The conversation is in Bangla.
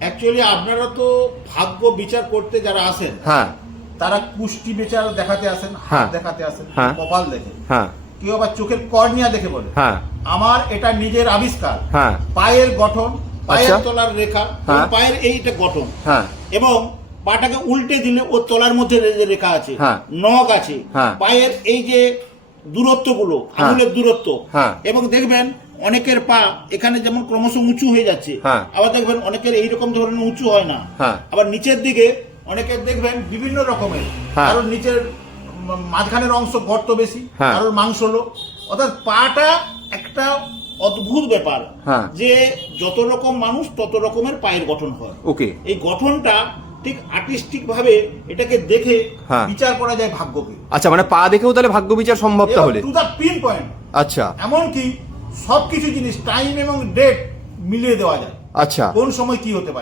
অ্যাকচুয়ালি আপনারা তো ভাগ্য বিচার করতে যারা আসেন হ্যাঁ তারা কুষ্টি বিচার দেখাতে আসেন হাত হ্যাঁ। দেখাতে আসেন হ্যাঁ। কপাল দেখে হ্যাঁ কেউ আবার চোখের কর্নিয়া দেখে বলে হ্যাঁ আমার এটা নিজের আবিষ্কার হ্যাঁ পায়ের গঠন পায়ের আচ্ছা। তলার রেখা হ্যাঁ। পায়ের এইটা গঠন হ্যাঁ এবং পাটাকে উল্টে দিলে ওর তলার মধ্যে রেখা আছে। নখ আছে। পায়ের এই যে দূরত্বগুলো আঙুলের দূরত্ব। এবং দেখবেন অনেকের পা এখানে যেমন ক্রমশ উঁচু হয়ে যাচ্ছে হ্যাঁ। আবার দেখবেন অনেকের এইরকম ধরনের উঁচু হয় না হ্যাঁ। আবার নিচের দিকে অনেকের দেখবেন বিভিন্ন রকমের হ্যাঁ। কারোর নিচের মাঝখানের অংশ গর্ত বেশি কারোর মাংস মাংসলো অর্থাৎ পাটা একটা অদ্ভুত ব্যাপার। যে যত রকম মানুষ তত রকমের পায়ের গঠন হয় ওকে এই গঠনটা ঠিক আর্টিস্টিক ভাবে এটাকে দেখে। বিচার করা যায় ভাগ্যকে আচ্ছা মানে পা দেখেও তাহলে ভাগ্য বিচার সম্ভব তাহলে টু দা পিন পয়েন্ট আচ্ছা এমনকি সবকিছু জিনিস টাইম এবং ডেট মিলিয়ে দেওয়া যায়। আচ্ছা। কোন সময় কি হতে পারে?